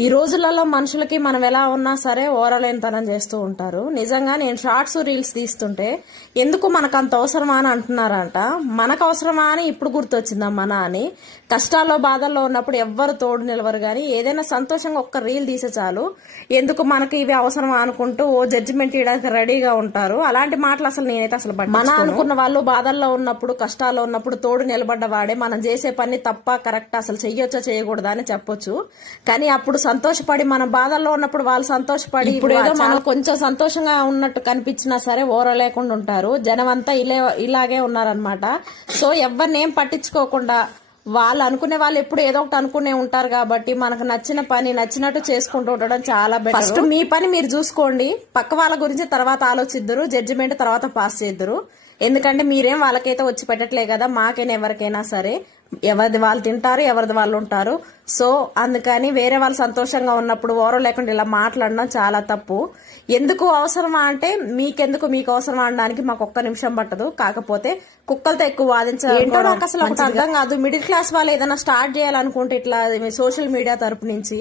ఈ రోజులలో మనుషులకి మనం ఎలా ఉన్నా సరే ఓరలేనితనం చేస్తూ ఉంటారు. నిజంగా నేను షార్ట్స్ రీల్స్ తీస్తుంటే ఎందుకు మనకు అంత అవసరమా అని అంటున్నారంట. మనకు అవసరమా అని ఇప్పుడు గుర్తొచ్చిందమ్మా నా అని. కష్టాల్లో బాధల్లో ఉన్నప్పుడు ఎవ్వరు తోడు నిలవరు కానీ ఏదైనా సంతోషంగా ఒక్క రీల్ తీసే చాలు. ఎందుకు మనకి ఇవి అవసరమా అనుకుంటూ ఓ జడ్జిమెంట్ ఇవ్వడానికి రెడీగా ఉంటారు. అలాంటి మాటలు అసలు నేనైతే అసలు మన అనుకున్న వాళ్ళు బాధల్లో ఉన్నప్పుడు కష్టాల్లో ఉన్నప్పుడు తోడు నిలబడ్డ వాడే మనం చేసే పని తప్ప కరెక్ట్ అసలు చెయ్యొచ్చా చేయకూడదా అని చెప్పొచ్చు. కానీ అప్పుడు సంతోషపడి మన బాధల్లో ఉన్నప్పుడు వాళ్ళు సంతోషపడి ఇప్పుడు ఏదో మనం కొంచెం సంతోషంగా ఉన్నట్టు కనిపించినా సరే ఓర లేకుండా ఉంటారు జనం అంతా ఇలా ఇలాగే ఉన్నారనమాట సో ఎవరిని ఏం పట్టించుకోకుండా వాళ్ళు అనుకునే వాళ్ళు ఎప్పుడు ఏదో ఒకటి అనుకునే ఉంటారు కాబట్టి మనకు నచ్చిన పని నచ్చినట్టు చేసుకుంటూ ఉండడం చాలా బెటర్. ఫస్ట్ మీ పని మీరు చూసుకోండి. పక్క వాళ్ళ గురించి తర్వాత ఆలోచిద్దరు. జడ్జిమెంట్ తర్వాత పాస్ చేద్దరు. ఎందుకంటే మీరేం వాళ్ళకైతే వచ్చి పెట్టట్లే కదా మాకైనా ఎవరికైనా సరే. ఎవరిది వాళ్ళు తింటారు ఎవరిది వాళ్ళు ఉంటారు. సో అందుకని వేరే వాళ్ళు సంతోషంగా ఉన్నప్పుడు ఓరో లేకుండా ఇలా మాట్లాడడం చాలా తప్పు. ఎందుకు అవసరమా అంటే మీకెందుకు మీకు అవసరమా అనడానికి మాకు ఒక్క నిమిషం పట్టదు. కాకపోతే కుక్కలతో ఎక్కువ వాదించాలి ఏంటో నాకు అసలు ఒకటి అర్థం కాదు. మిడిల్ క్లాస్ వాళ్ళు ఏదైనా స్టార్ట్ చేయాలనుకుంటే ఇట్లా సోషల్ మీడియా తరపు నుంచి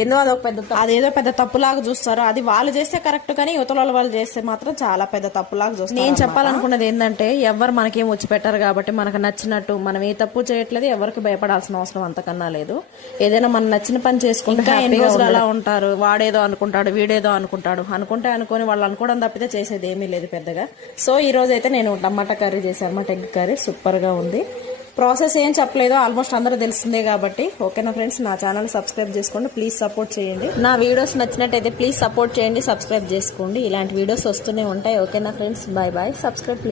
ఏందో అదొక పెద్ద అదేదో పెద్ద తప్పులాగా చూస్తారు. అది వాళ్ళు చేస్తే కరెక్ట్ కానీ యువతల వాళ్ళు చేస్తే మాత్రం చాలా పెద్ద తప్పులాగా చూస్తారు నేను చెప్పాలనుకున్నది ఏంటంటే ఎవరు మనకేం వచ్చి పెట్టారు కాబట్టి మనకు నచ్చినట్టు మనం ఏ తప్పు చేయట్లేదు ఎవరికి భయపడాల్సిన అవసరం అంతకన్నా లేదు. ఏదైనా మనం నచ్చిన పని చేసుకుంటే ఎన్ని రోజులు అలా ఉంటారు? వాడేదో అనుకుంటాడు వీడేదో అనుకుంటాడు. అనుకుంటే అనుకొని వాళ్ళు అనుకోవడం తప్పితే చేసేది ఏమీ లేదు పెద్దగా. సో ఈ రోజు అయితే నేను టమాటా కర్రీ చేశాను అనమాట ఎగ్ కర్రీ. సూపర్గా ఉంది. ప్రాసెస్ ఏం చెప్పలేదు ఆల్మోస్ట్ అందరూ తెలిసిందే కాబట్టి. ఓకేనా ఫ్రెండ్స్ నా ఛానల్ సబ్స్క్రైబ్ చేసుకోండి ప్లీజ్ సపోర్ట్ చేయండి. నా వీడియోస్ నచ్చినట్టయితే ప్లీజ్ సపోర్ట్ చేయండి సబ్స్క్రైబ్ చేసుకోండి. ఇలాంటి వీడియోస్ వస్తూనే ఉంటాయి. ఓకేనా ఫ్రెండ్స్ బాయ్ బాయ్ సబ్స్క్రైబ్